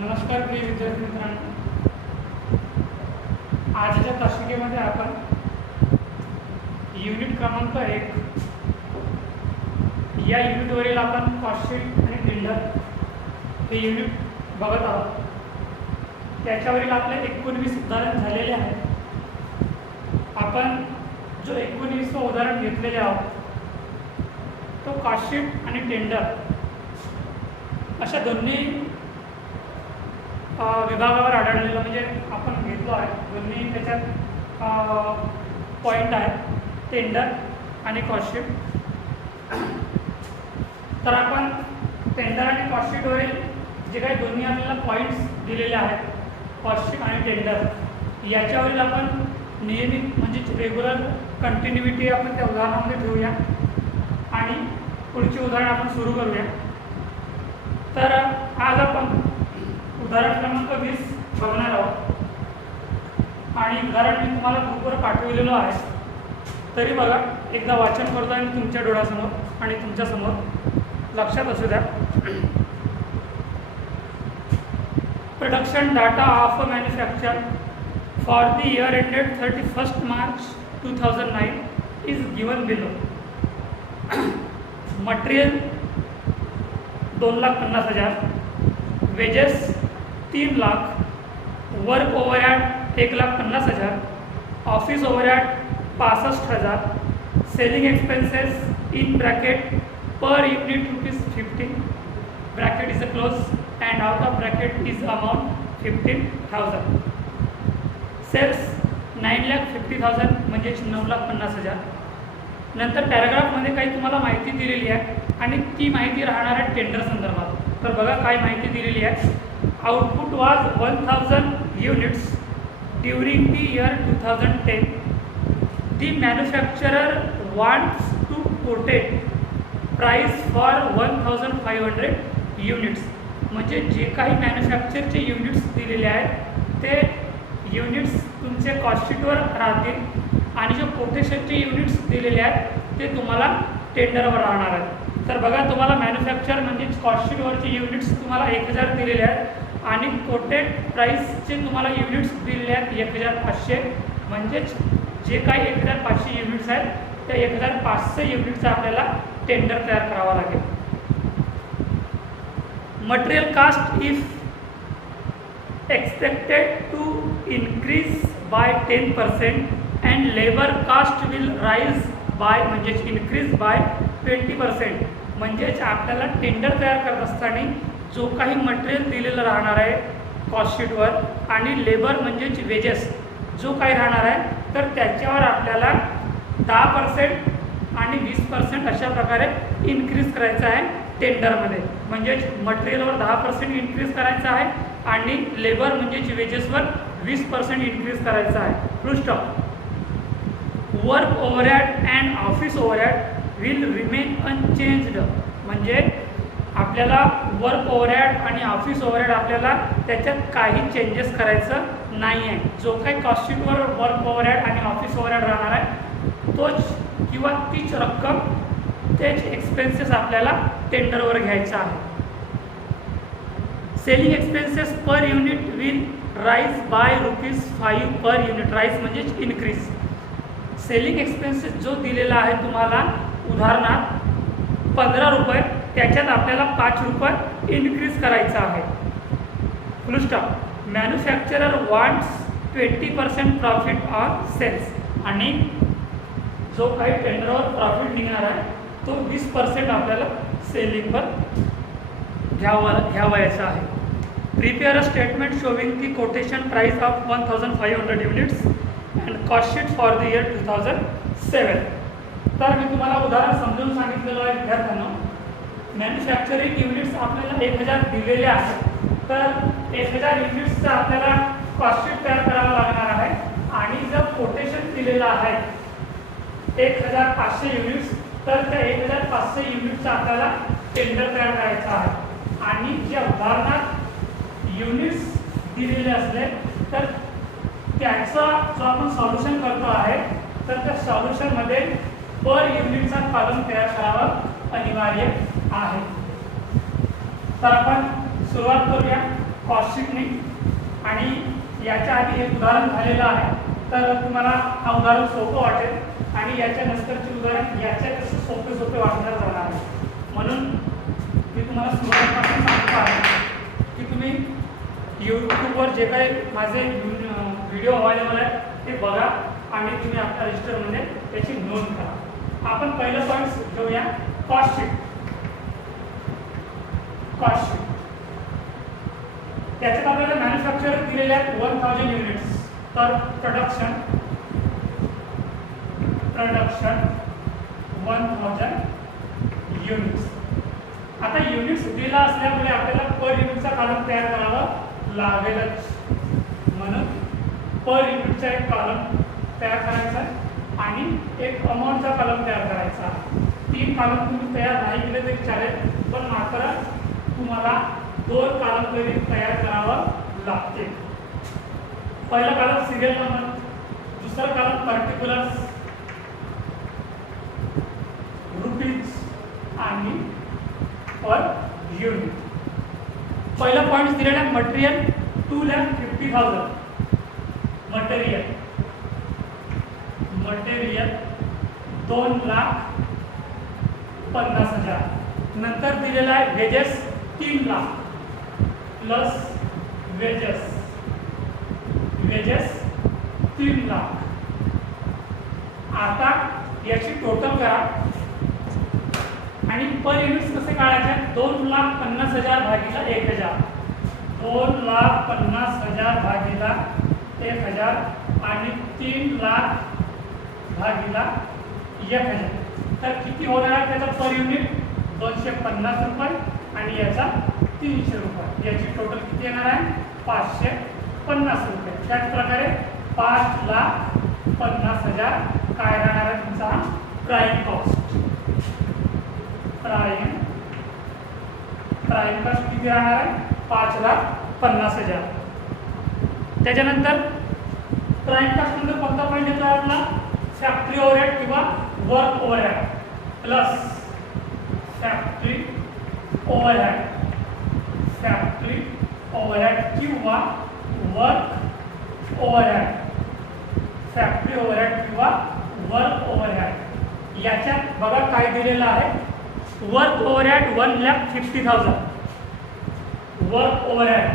नमस्कार प्रिय विद्यार्थी मित्रांनो, आजच्या तासिकेमध्ये आपण युनिट क्रमांक 1 या युनिटवरील आपण कॉस्टशीट आणि टेंडर हे युनिट बघत आहोत. त्याच्यावरील आपले 19 उदाहरण झालेले आहेत. आपण जो 19वा उदाहरण घेतलेले आहोत तो कॉस्टशीट आणि टेंडर अशा दोन्ही विभागावर आढळलेलं म्हणजे आपण घेतलो आहे. दोन्ही त्याच्यात पॉईंट आहेत, टेंडर आणि कॉस्टशीट. तर आपण टेंडर आणि कॉस्टशीटवरील जे काही दोन्ही आपल्याला पॉईंट्स दिलेले आहेत, कॉस्टशीट आणि टेंडर, याच्यावरील आपण नियमित म्हणजे रेग्युलर कंटिन्युटी आपण त्या उदाहरणामध्ये ठेवूया आणि पुढची उदाहरण आपण सुरू करूया. तर आज आपण उदाहरण क्रमांक 20 बघणार आहोत आणि उदाहरण मी तुम्हाला ग्रुपवर पाठवलेलं आहे. तरी बघा, एकदा वाचन करतो आणि तुमच्या डोळ्यासमोर आणि तुमच्यासमोर लक्षात असू द्या. Production data of a manufacture for the year ended 31 March 2009 is given below. Material 2,50,000, wages 3 lakh, work overhead 1,50,000, office overhead 65,000, selling expenses in bracket per unit ₹50, bracket is a close and out of bracket is amount 15,000. Sales 9,50,000 म्हणजेच 9,50,000. नंतर पॅराग्राफमध्ये काही तुम्हाला माहिती दिलेली आहे आणि ती माहिती राहणार आहे टेंडर संदर्भात. तर बघा काय माहिती दिलेली आहे. Output was 1,000 units during the year 2010. The manufacturer wants to quoted price for 1,500 units. म्हणजे जे काही मॅन्युफॅक्चरचे युनिट्स दिलेले आहेत ते युनिट्स तुमचे कॉस्टशीटवर राहतील आणि जे कोटेशनचे युनिट्स दिलेले आहेत ते तुम्हाला टेंडरवर राहणार आहेत. तर बघा, तुम्हाला मॅन्युफॅक्चर म्हणजेच कॉस्टशीटवरचे युनिट्स तुम्हाला 1,000 दिलेले आहेत आणि कोटेड प्राईसचे तुम्हाला युनिट्स दिलेले आहेत 1,500. म्हणजेच जे काही 1,500 युनिट्स आहेत त्या 1,500 युनिट्सचा आपल्याला टेंडर तयार करावा लागेल. Material cost if expected to increase by 10% and labour cost will rise by म्हणजेच इन्क्रीज बाय 20%. म्हणजेच आपल्याला टेंडर तयार करत असताना जो काही मटेरियल दिलेलं राहणार आहे कॉस्टशीटवर आणि लेबर म्हणजेच वेजेस जो काही राहणार आहे तर त्याच्यावर आपल्याला 10% आणि 20% अशा प्रकारे इन्क्रीज करायचं आहे टेंडरमध्ये. म्हणजेच मटेरियलवर 10% इन्क्रीज करायचं आहे आणि लेबर म्हणजेच वेजेसवर 20% इन्क्रीज करायचं आहे. Full stop. Work overhead and office overhead will remain unchanged. म्हणजे आपल्याला वर्क ओव्हरहेड आणि ऑफिस ओव्हरहेड आपल्याला त्याच्यात काही चेंजेस करायचं नाही आहे. जो काही कॉस्टशीटवर वर्क ओव्हरहेड आणि ऑफिस ओव्हरहेड राहणार आहे तोच किंवा तीच रक्कम तेच एक्सपेन्सेस आपल्याला टेंडरवर घ्यायचं आहे. Selling expenses per unit will rise by ₹5 per unit. Rise म्हणजेच इन्क्रीज. सेलिंग एक्सपेन्सेस जो दिलेला आहे तुम्हाला उदाहरणार्थ ₹15, त्याच्यात आपल्याला ₹5 इन्क्रीज करायचा आहे. Full stop. Manufacturer wants 20% profit on sales. आणि जो काही टेंडरवर प्रॉफिट निघणार आहे तो 20% आपल्याला सेलिंगवर घ्यावायचा आहे. Prepare a statement showing the quotation price of 1,500 units and cost sheet for the year 2007. तर मी तुम्हाला उदाहरण समजून सांगितलेलं आहे विद्यार्थ्यांना. मॅन्युफॅक्चरिंग युनिट्स आपल्याला 1,000 दिलेले आहेत. तर 1,000 युनिट्सचं आपल्याला कॉस्टशीट तयार करावं लागणार आहे आणि जर कोटेशन दिलेलं आहे 1,500 युनिट्स तर त्या 1,500 युनिट्सचं आपल्याला टेंडर तयार करायचं आहे. आणि ज्या उदाहरणात युनिट्स दिलेले असले तर त्याचा जो आपण सॉल्युशन करतो आहे तर त्या सॉल्युशनमध्ये पर युनिटचा कॉलम तयार करावा अनिवार्य आहे. तर आपण सुरुवात करूया कॉस्टशीटने, आणि याच्या आधी एक उदाहरण झालेलं आहे, तर तुम्हाला हा उदाहरण सोपं वाटेल आणि याच्या नंतरचे उदाहरण याच्यापेक्षा सोपे वाटणार जाणार आहे. म्हणून मी तुम्हाला सुरुवातीपासून सांगतो आहे की तुम्ही यूट्यूबवर जे काही माझे व्हिडिओ अवेलेबल आहेत ते बघा आणि तुम्ही आपल्या रजिस्टरमध्ये त्याची नोंद करा. आपण पहिलं पॉईंट घेऊया, कॉस्टशीट. त्याच्यात आपल्याला मॅन्युफॅक्चर दिलेले आहेत 1000 युनिट्स. तर प्रोडक्शन 1000 युनिट्स. आता युनिट्स दिला असल्यामुळे आपल्याला पर युनिटचा कॉलम तयार करावा लागेलच, म्हणून पर युनिटचा एक कॉलम तयार करायचा आणि एक अमाऊंटचा कॉलम तयार करायचा. 3 कॉलम तुम्ही तयार नाही केले तरी चालेल, पण मात्र तुम्हाला 2 कॉलम तरी तयार करावं लागते. पहिला कॉलम सिरियल नंबर, दुसरा कॉलम पर्टिक्युलर्स, रुपीज आणि पर युनिट. पहिला पॉईंट दिलेला आहे मटेरियल 2,50,000. मटेरियल 2,50,000. नंतर दिलेला आहे wedges 3 lakh plus wedges 3 lakh. आता याची टोटल करा आणि पर युनिट्स कसे काढायचे? 2,50,000 भागिला 1,000. 2,50,000 भागिला 1,000 आणि 3 लाख भागिला 1,000. तर किती होणार आहे त्याचा पर युनिट? 250 रुपये आणि याचा 300 रुपये. याची टोटल किती येणार आहे? 550 रुपये. त्याच प्रकारे 5,50,000 काय राहणार आहे तुमचा प्राईम कॉस्ट. प्राईम कॉस्ट किती राहणार आहे? 5,50,000. त्याच्यानंतर प्राईम कॉस्ट नंतर कोणता पॉईंट येतो आपला? फॅक्टरी ओव्हरहेड किंवा work overhead plus factory overhead किंवा वर्क ओव्हरहेड. फॅक्टरी ओव्हरहेड किंवा वर्क ओव्हरहेड. याच्यात बघा काय दिलेलं आहे, वर्क ओव्हरहेड 1,50,000. वर्क ओव्हरहेड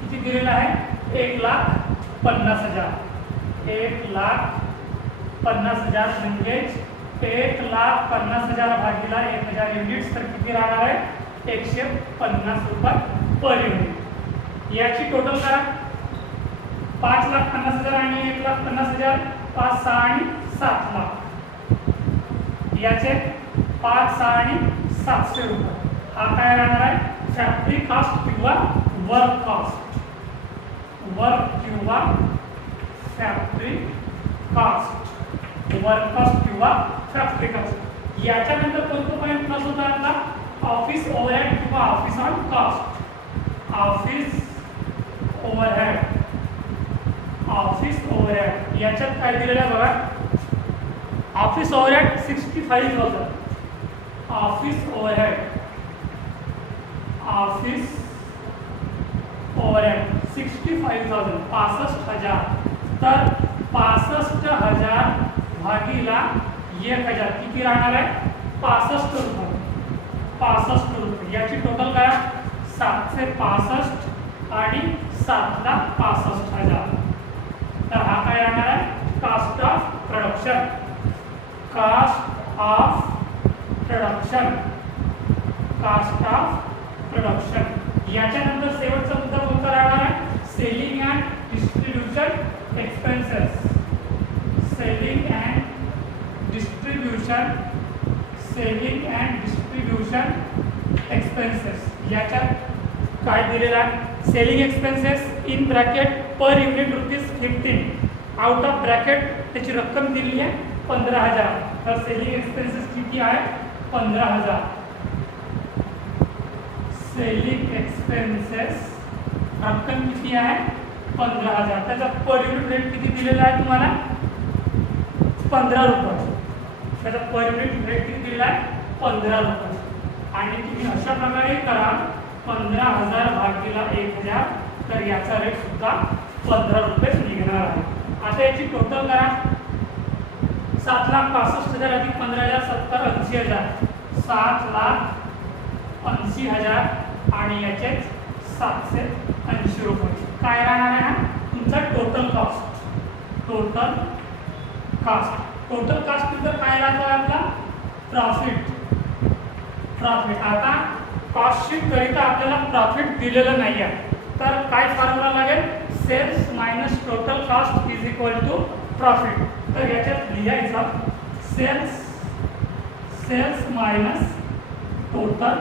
किती दिलेलं आहे? 1,50,000. 1,50,000 म्हणजेच 1,50,000 भागिला 1,000 युनिट्स. तर किती राहणार आहे? 150 रुपये पर युनिट. याची टोटल करा. 5,50,000 आणि 1,50,000 5, 6 आणि 7 लाख. याचे 5, 6 आणि 700 रुपये. हा काय राहणार आहे? फॅक्टरी कॉस्ट किंवा वर्क कॉस्ट. वर्क किंवा फॅक्टरी कॉस्ट. वर्क कॉस्ट किंवा फॅक्टरी कॉस्ट. याच्यानंतर कोणतं पॉईंट प्लस होता आपला? ऑफिस ओव्हरहेड किंवा office on cost. Office overhead याच्यात काय दिलेलं आहे बघा. Office overhead 65,000. Office overhead 65,000 65,000. तर 65,000 भागिला 1,000 किती राहणार आहे? 65 रुपये. 65 रुपये. याची टोटल करा. 765 आणि 7,65,000. तर हा काय राहणार आहे? Cost of production. याच्यानंतर शेवटचा मुद्दा कोणता राहणार आहे? Selling and distribution expenses. Selling and distribution expenses. याच्यात काय दिलेलं आहे? Selling expenses in bracket per unit ₹15. Out of bracket त्याची रक्कम दिली आहे 15,000. तर सेलिंग एक्सपेन्सेस किती आहे? 15,000. सेलिंग एक्सपेन्सेस रक्कम किती आहे? 15,000. त्याचा पर युनिट रेट किती दिलेला आहे तुम्हाला? 15 रुपये. त्याचा पर युनिट रेट किती दिलेला आहे? 15 रुपये. आणि तुम्ही अशा प्रकारे करा 15,000 भागिले 1,000, तर याचा रेट सुद्धा 15 रुपये निघणार आहे. आता याची टोटल करा. 7,65,000 अधिक 15,000 70,80,000, 7,80,000 आणि याचे 780 रुपये काय राहणार आहे ना तुमचा टोटल कॉस्ट. टोटल कास्ट नंतर काय राहतो आपला प्रॉफिट. आता कॉस्ट शीट करिता आपल्याला प्रॉफिट दिलेलं नाही आहे, तर काय फॉर्म्युला लागेल, sales minus total cost is equal to profit. तर याच्यात लिहायचं sales minus total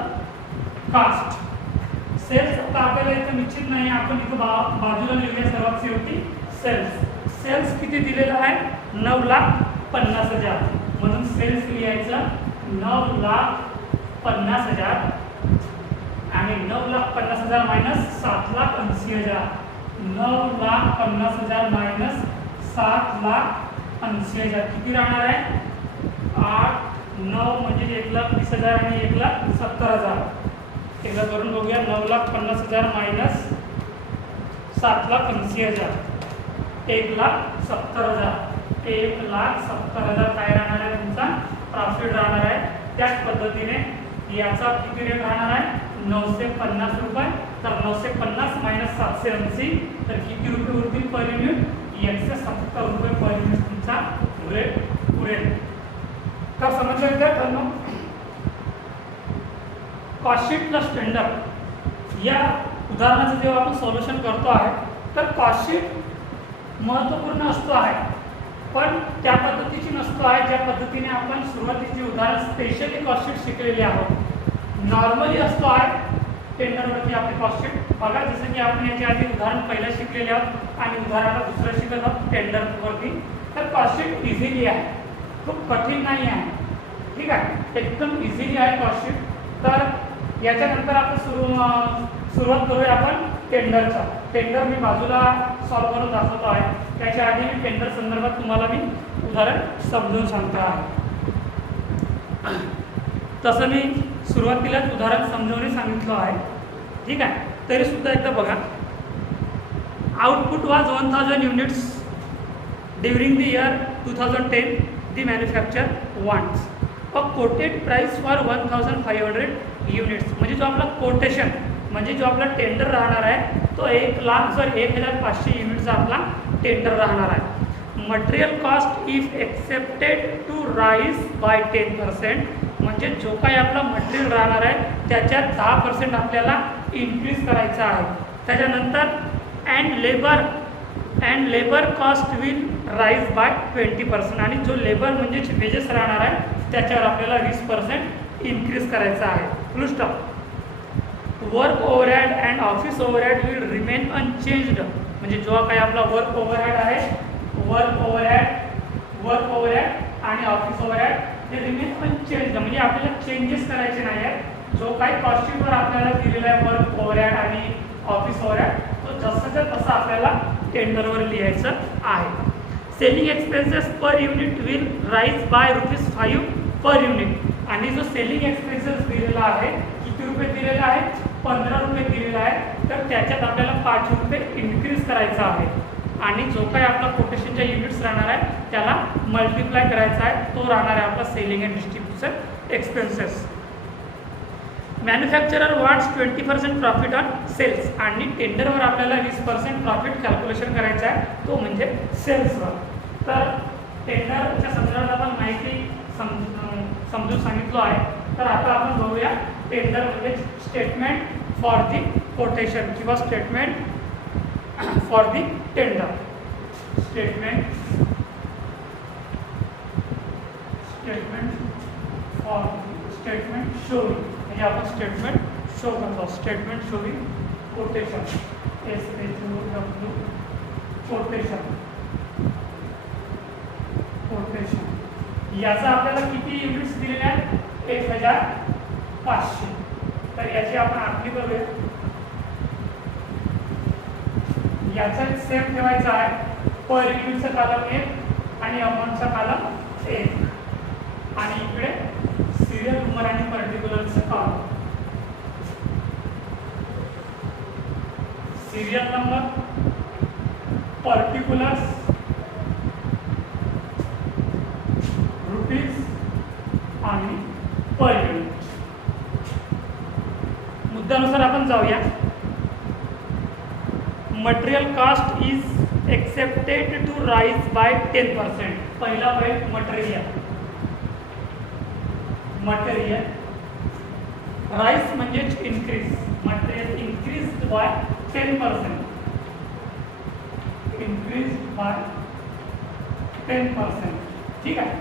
cost. Sales आता आपल्याला इथं निश्चित नाही, आपण इथं बाजूला लिहूया सर्वात शेवटी सेल्स किती दिलेलं आहे 9,50,000, म्हणून सेल्स लिहायचं 9,50,000 आणि 9,50,000 मायनस 7,80,000, 9,50,000 मायनस 7,80,000 किती राहणार आहे 8, 9 म्हणजे 1,20,000 आणि 1,70,000. एकदा करून बघूया. 9,50,000 मायनस 7,80,000 1,70,000. 1,70,000 काय राहणार आहे तुमचा प्रॉफिट राहणार आहे. त्याच पद्धतीने याचा किती रेट राहणार आहे 950 रुपये. तर 950 मायनस 780 तर किती रुपये उरतील पर युनिट 170 रुपये पर युनिट तुमचा रेट उरेल. तर समजलं विद्यार्थ्यांनो, कॉस्ट शीट प्लस टेंडर या उदाहरणाचं जेव्हा आपण सोल्युशन करतो आहे तर कॉस्ट शीट महत्त्वपूर्ण असतो आहे, पण त्या पद्धतीची नसतो आहे ज्या पद्धतीने आपण सुरुवातीची उदाहरण स्पेशली कॉस्ट शीट शिकलेली आहोत. नॉर्मली असतो आहे टेंडरवरती आपली कॉस्ट शीट बघा. जसं की आपण याच्या आधी उदाहरण पहिलं शिकलेले आहोत आणि उदाहरणाला दुसरं शिकत आहोत टेंडरवरती. तर कॉस्ट शीट इझिली आहे, खूप कठीण नाही आहे. ठीक आहे, एकदम इझिली आहे कॉस्ट शीट. तर याच्यानंतर आपण सुरुवात करूया आपण टेंडरचा. टेंडर मी बाजूला सॉल्व्ह करून दाखवतो आहे. त्याच्या आधी मी टेंडर संदर्भात तुम्हाला मी उदाहरण समजून सांगतो आहे. तसं मी सुरुवातीलाच उदाहरण समजावून सांगितलं आहे. ठीक आहे, तरी सुद्धा एकदा बघा. Output was 1,000 units during the year 2010. The manufacture wants a coated price for 1,500 units. म्हणजे जो आपला कोटेशन म्हणजे जो आपला टेंडर राहणार आहे तो 1,05,000 युनिटचा आपला टेंडर राहणार आहे. Material cost if accepted to rise by 10%. म्हणजे जो काही आपला मटेरियल राहणार आहे त्याच्यात 10% आपल्याला इन्क्रीज करायचा आहे. त्याच्यानंतर and labour cost will rise by 20%. आणि जो लेबर म्हणजे वेजेस राहणार आहे त्याच्यावर आपल्याला 20% इन्क्रीज करायचा आहे. Full stop. Work overhead and office overhead will remain unchanged. म्हणजे जो काही आपला वर्क ओव्हरहेड आहे, वर्क ओव्हरहेड आणि ऑफिस ओव्हरहेड हे रिमेन अनचेंज्ड. म्हणजे आपल्याला चेंजेस करायचे नाही आहेत. जो काही कॉस्टिंगवर आपल्याला दिलेला आहे वर्क ओव्हरहेड आणि ऑफिस ओव्हरहेड तो जसंच्या तसं आपल्याला टेंडरवर लिहायचं आहे. Selling expenses per unit will rise by ₹5 per unit. आणि जो सेलिंग एक्सपेन्सेस दिलेला आहे किती रुपये दिलेला आहे 15 रुपये दिलेला आहे. तर त्याच्यात आपल्याला 5 रुपये इन्क्रीज करायचा आहे. आणि जो काही आपला कोटेशनच्या युनिट्स राहणार आहे त्याला मल्टिप्लाय करायचा आहे. तो राहणार आहे आपला selling and distribution expenses. Manufacturer wants 20% profit on sales. आणि टेंडरवर आपल्याला 20% प्रॉफिट कॅल्क्युलेशन करायचं आहे, तो म्हणजे सेल्सवर. तर टेंडरच्या संदर्भात आपण माहिती समजून सांगितलं आहे. तर आता आपण बघूया टेंडर म्हणजे स्टेटमेंट फॉर दी कोटेशन किंवा statement for the tender. Statement showing म्हणजे आपण स्टेटमेंट शो करतो. Statement showing quotation SHOW quotation. याचा आपल्याला किती युनिट्स दिलेले आहेत 1,500. तर याची आपण आखणी करूया. याचा सेम ठेवायचा आहे. पर युनिटचा कॉलम 1 आणि अमाऊंटचा कॉलम 1 आणि इकडे सिरियल नंबर आणि पर्टिक्युलरचं column. Serial number, particulars, rupees आणि पर युनिट. मुद्द्यानुसार आपण जाऊया. Material cost is expected to rise by 10%. पहिला पॉईंट मटेरियल. मटेरियल राईज म्हणजेच increase. Material increase by 10%. Increase by 10%. ठीक आहे.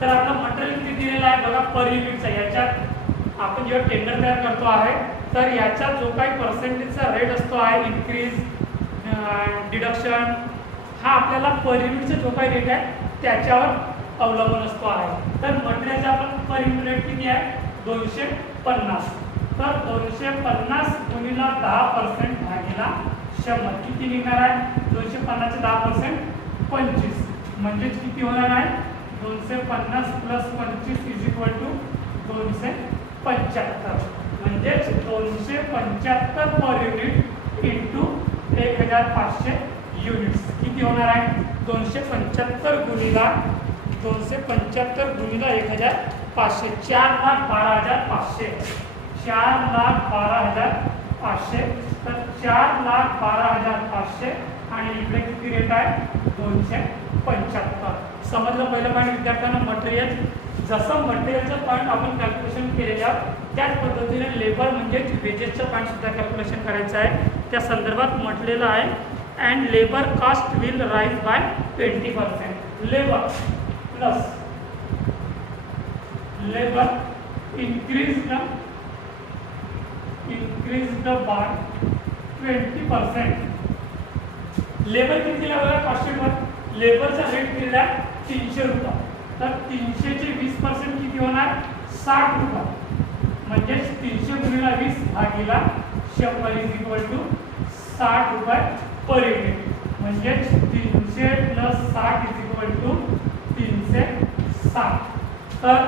तर आपला मटेरियल किती दिलेला आहे बघा पर युनिटचा. याच्यात आपण जेव्हा टेंडर तयार करतो आहे तर याचा जो काही पर्सेंटेजचा रेट असतो आहे इन्क्रीज डिडक्शन हा आपल्याला पर युनिटचा जो काही रेट आहे त्याच्यावर अवलंबून असतो आहे. तर मटेरियलचा आपण पर युनिट रेट किती आहे 250. तर 250 गुणिला 10% भागिला 100 किती निघणार आहे 250 चे 10% 25 म्हणजेच किती होणार आहे 250 प्लस 25 इज इक्वल टू 275 म्हणजेच 275 पर युनिट इंटू 1500 युनिट्स किती होणार आहे 275 गुणिला 1500 4,12,500. 4,12,500. तर 4,12,500 आणि इकडे किती रेट आहे 275. समजलं पहिलं पॉईंट विद्यार्थ्यांना. मटेरियल जसं मटेरियलचं पॉईंट आपण कॅल्क्युलेशन केलेलं आहे त्याच पद्धतीने लेबर म्हणजेच वेजेसचं पॉईंट सुद्धा कॅल्क्युलेशन करायचं आहे. त्या संदर्भात म्हटलेलं आहे and labour cost will rise by 20%. Labour plus labour increased by 20%. Labour किती दिला बघा कॉस्टशीटवर. लेबरचा रेट दिलेला 300 रुपये. तर 300 चे 20% किती होणार 60 रुपये. म्हणजेच 300 गुणिला 20 भागिला 100 इज इक्वल टू 60 रुपये पर युनिट. म्हणजेच 300 प्लस 60 इज इक्वल टू 360. तर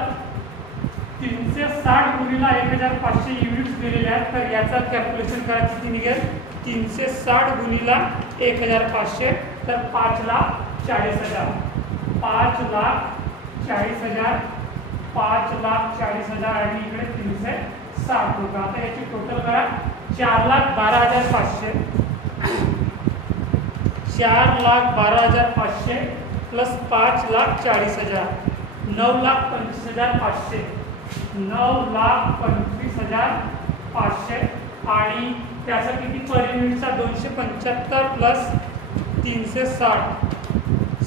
360 गुणिला 1500 युनिट्स दिलेले आहेत. तर याचा कॅल्क्युलेशन करा किती निघेल 360 गुणिला 1500 तर 5,40,000. 5,40,000 5,40,000 आणि इकडे 360 रुपये. आता याची टोटल करा 4,12,500. 4,12,500 प्लस 5,40,000 9,25,500. 9,25,500 आणि त्याचा किती पर युनिटचा 275 प्लस 360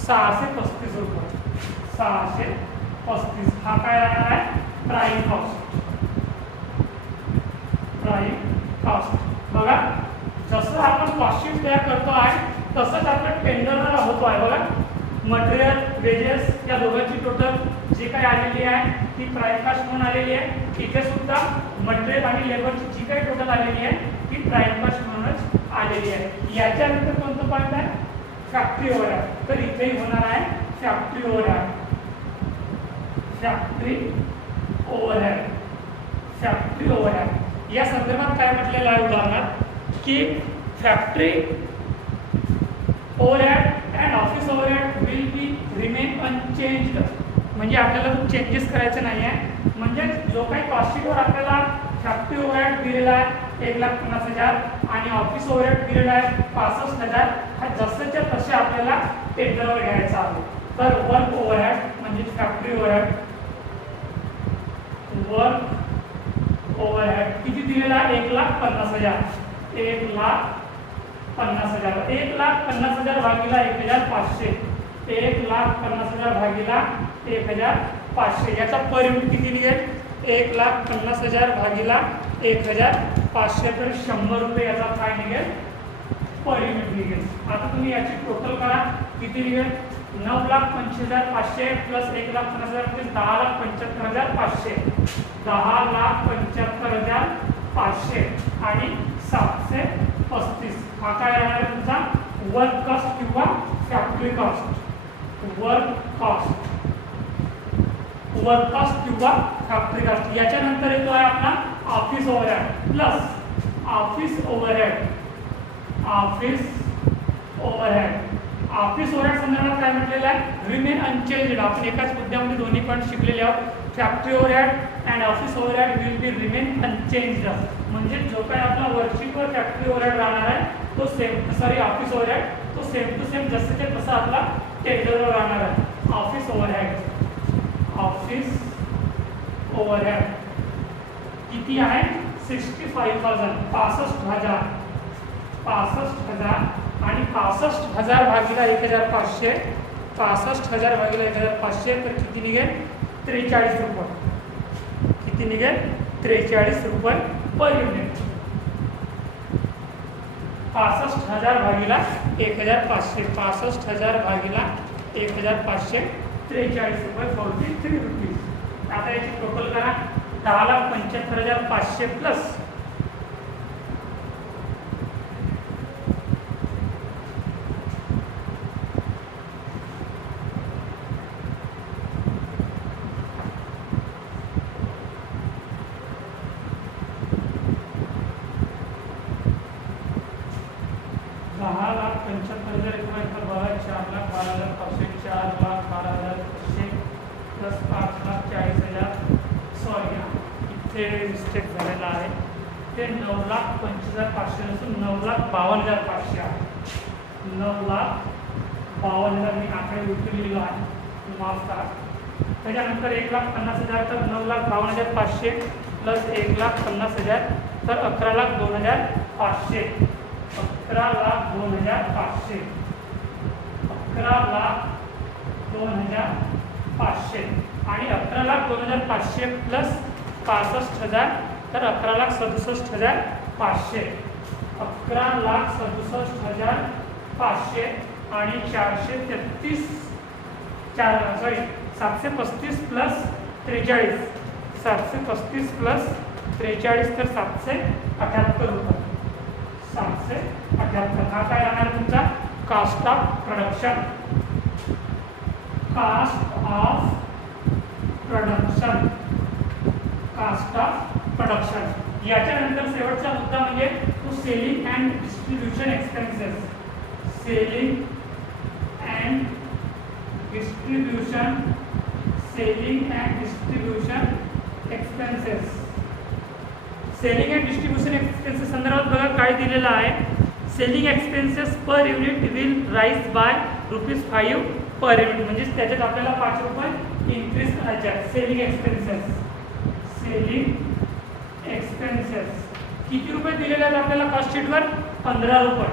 635 रुपये. 635 हा काय राहणार आहे प्राइम कॉस्ट. प्राइम कॉस्ट बघा जसं आपण कॉस्टशीट तयार करतो आहे तसंच आपलं टेंडरला होतो आहे. बघा मटेरियल वेजेस या दोघांची टोटल जी काही आलेली आहे ती प्राइम कॉस्ट म्हणून आलेली आहे. इथे सुद्धा मटेरियल आणि लेबरची जी काही टोटल आलेली आहे ती प्राइम कॉस्ट म्हणूनच आलेली आहे. याच्यानंतर कोणतं पॉईंट आहे फॅक्टरी ओव्हरहेड. तर इथेही होणार आहे factory overhead. Factory overhead. Factory overhead या संदर्भात काय म्हटलेलं आहे उदाहरणार्थ की factory overhead and office overhead will be remain unchanged. म्हणजे आपल्याला तो चेंजेस करायचे नाही आहे. म्हणजे जो काही कॉस्टशीटवर आपल्याला फॅक्टरी ओव्हरहेड दिलेला आहे 1,50,000 आणि ऑफिस ओव्हरहेड दिलेला आहे 65,000 हा जसंच्या तसे आपल्याला टेंडरवर घ्यायचा आहे. तर वर्क ओव्हरहेड म्हणजे फॅक्टरी ओव्हरहेड वर्क ओव्हरहेड किती दिलेला 1,50,000. 1,50,000 1,50,000 भागिला 1,500. 1,50,000 भागिला 1,500 याचा पर युनिट किती निघेल 1,50,000 भागिला 1,500 तर 100 रुपये याचा काय निघेल पर युनिट निघेल. आता तुम्ही याची टोटल करा किती निघेल 9,25,500 प्लस 1,50,000 म्हणजे 10,75,500. 10,75,500 आणि 735 हा काय राहणार आहे तुमचा वर्क कॉस्ट किंवा फॅक्टरी कॉस्ट. वर्क कॉस्ट किंवा फॅक्टरी कॉस्ट. याच्यानंतर येतो आहे आपला office overhead plus office overhead office overhead. Office overhead संदर्भात काय म्हटलेलं आहे, रिमेन अनचेंज्ड. आपण एकाच मुद्द्यामध्ये दोन्ही पण शिकलेले आहोत. Factory overhead and office overhead will be remain unchanged. म्हणजे जो काय आपला वर्कशीटवर फॅक्टरी ओव्हरहेड राहणार आहे तो सेम, सॉरी ऑफिस ओव्हरहेड तो सेम टू सेम जसं ते तसं आपला टेंडरवर राहणार आहे. ऑफिस ओव्हरहेड, ऑफिस ओव्हरहेड किती आहे, 65,000, 65,000, 65,000 आणि 65,000 भागिला 1,500, 65,000 भागिला 1,500 तर किती निघेल, 43 रुपये. किती निघेल, 43 रुपये पर युनिट. 65,000 भागिला 1,500, 65,000 भागिला 1,500, 43 रुपये, 43 रुपीज. आता याची टोटल करा, 10,75,500 प्लस 10,75,000 4,12,500, 4,12,500 प्लस 5,40,000. सॉरी इथे मिस्टेक झालेला आहे, ते 9,25,500 नसून 9,52,500 आहे. 9,52,000 मी आकडे उलटून लिहिलो आहे, माफ करा. त्याच्यानंतर 1,50,000 तर 9,52,500 प्लस 1,50,000 तर 11,02,500. 11,02,500, 11,02,500 आणि 11,02,500 प्लस 65,000 तर 11,67,500. 11,67,500 आणि 735 प्लस 43, 735 प्लस 43 तर 778 रुपये. 778 हा काय राहणार तुमचा, cost of production. Cost of production, cost of production. याच्यानंतर शेवटचा मुद्दा म्हणजे तो selling and distribution expenses. Selling and distribution, selling and distribution expenses. Selling and distribution expenses संदर्भात बघा काय दिलेलं आहे, selling expenses per unit will rise by ₹5 per unit. म्हणजे त्याच्यात आपल्याला 5 रुपये इन्क्रीज करायचे आहेत. सेलिंग एक्सपेन्सेस, सेलिंग एक्सपेन्सेस किती रुपये दिलेले आहेत आपल्याला कास्ट शीटवर, 15 रुपये.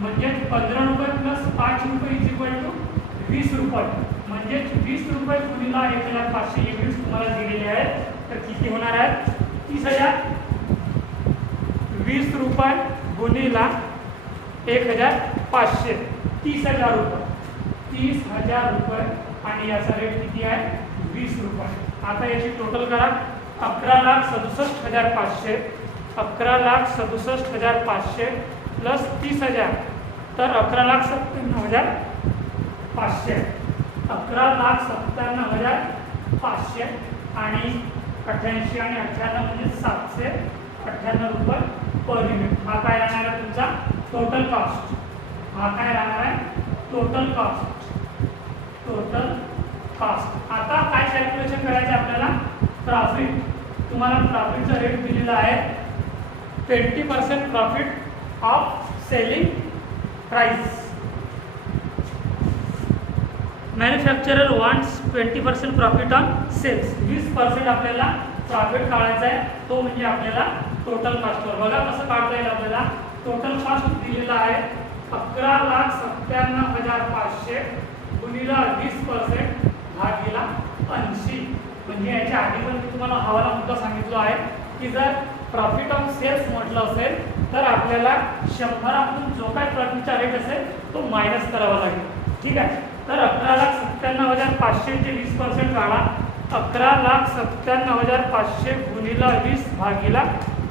म्हणजे 15 रुपये प्लस 5 रुपये इज इक्वल टू 20 रुपये. म्हणजे 20 रुपये गुणिला 1,500 युनिट्स तुम्हाला दिलेले आहेत तर किती होणार आहेत, 30,000. 20 रुपये गुणिला 1,500, 30,000 रुपये. 30,000 रुपये आणि याचा रेट किती आहे, 20 रुपये. आता याची टोटल करा, 11,67,500, 11,67,500 प्लस 30,000 तर 11,97,500, 11,97,500 आणि 88 आणि 98 म्हणजे 798 रुपये पर युनिट. हा काय राहणार आहे तुमचा टोटल कॉस्ट. हा काय राहणार आहे टोटल कॉस्ट, टोटल कॉस्ट. आता काय कॅल्क्युलेशन करायचे आपल्याला, प्रॉफिट. तुम्हाला प्रॉफिटचा रेट दिलेला आहे 20% profit of selling price. Manufacturer wants 20% profit on sales. 20% आपल्याला प्रॉफिट काढायचा आहे, तो म्हणजे आपल्याला टोटल कॉस्टवर. बघा कसं काढता येईल आपल्याला, टोटल कॉस्ट दिलेला आहे 11,97,500 गुणिला 20% भागिला 80. म्हणजे याच्या आधी पण मी तुम्हाला हवाला मुद्दा सांगितला आहे की जर प्रॉफिट ऑन सेल्स म्हटलं असेल तर आपल्याला 100मधून जो काय प्रॉफिटचा रेट असेल तो मायनस करावा लागेल. ठीक आहे, तर 11,97,500 चे 20% काढा. 11,97,500 गुणिला 20 भागिला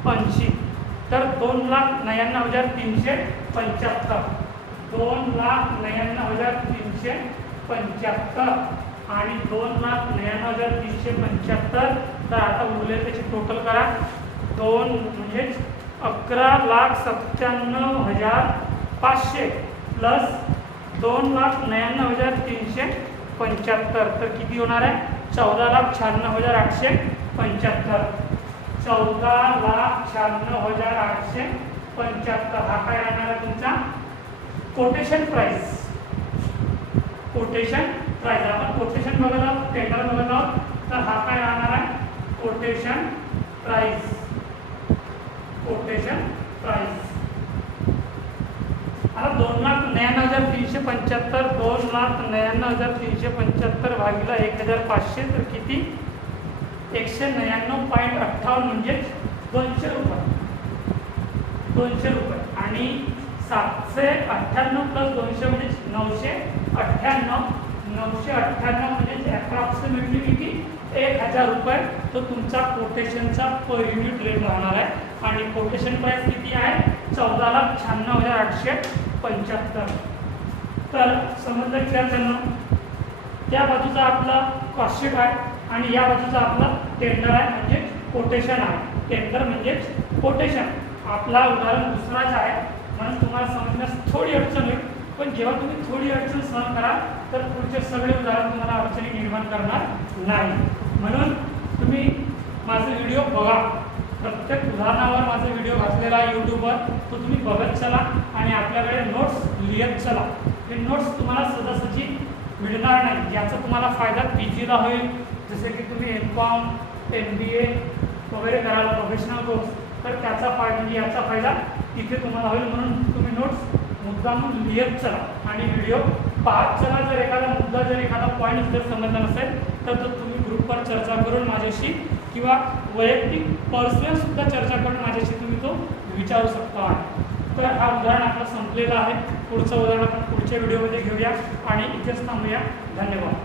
80 तर 2,99,375, 2,99,375 आणि 2,99,375. तर आता उरले त्याची टोटल करा, 2 म्हणजे 11,97,000 500 प्लस 2,99,375 तर किती होणार आहे? 14,96,875. 14,96,875 हा काय राहणार आहे तुमचा कोटेशन प्राइस. कोटेशन प्राइस आपण कोटेशन बघत आहोत, टेंडर बघत आहोत, तर हा काय राहणार आहे कोटेशन प्राइस. कोटेशन प्राइस आता 2,99,375 2,99,375 भागिले 1,500 तर किती 199.58 म्हणजे 200 रुपये. 200 रुपये आणि 798 प्लस 200 म्हणजे 998. 998 म्हणजे अप्रॉक्सिमेटली किती 1,000 रुपये तो तुमचा कोटेशनचा पर युनिट रेट राहणार आहे. आणि कोटेशन प्राइस किती आहे 14,96,875. तर समजलं विद्यार्थ्यांना त्या बाजूचा आपला कॉस्टशीट आहे आणि या बाजूचा आपला टेंडर आहे म्हणजे कोटेशन आहे. टेंडर म्हणजेच कोटेशन. आपला उदाहरण दुसराच आहे म्हणून तुम्हाला समजण्यास थोडी अडचण होईल, पण जेव्हा तुम्ही थोडी अडचण सहन कराल तर पुढचे सगळे उदाहरण तुम्हाला अडचणी निर्माण करणार नाही. म्हणून तुम्ही माझे व्हिडिओ बघा, प्रत्येक उदाहरणावर माझा व्हिडिओ घातलेला आहे यूट्यूबवर, तो तुम्ही बघत चला आणि आपल्याकडे नोट्स लिहत चला. हे नोट्स तुम्हाला सहजासहजी मिळणार नाही, याचा तुम्हाला फायदा PGला होईल. जसे की तुम्ही M.Com, MBA वगैरे कराल प्रोफेशनल कोर्स, तर त्याचा फायदा म्हणजे याचा फायदा इथे तुम्हाला होईल. म्हणून तुम्ही नोट्स मुद्दाम लिहत चला आणि व्हिडिओ पाहत चला. जर एखादा मुद्दा जर एखादा पॉईंट जर समजला नसेल तर तुम्ही ग्रुपवर चर्चा करून माझ्याशी किंवा वैयक्तिक पर्सनलसुद्धा चर्चा करून माझ्याशी तुम्ही तो विचारू शकता. तर हा उदाहरण आपला संपलेला आहे. पुढचं उदाहरण आपण पुढच्या व्हिडिओमध्ये घेऊया आणि इथेच थांबूया. धन्यवाद.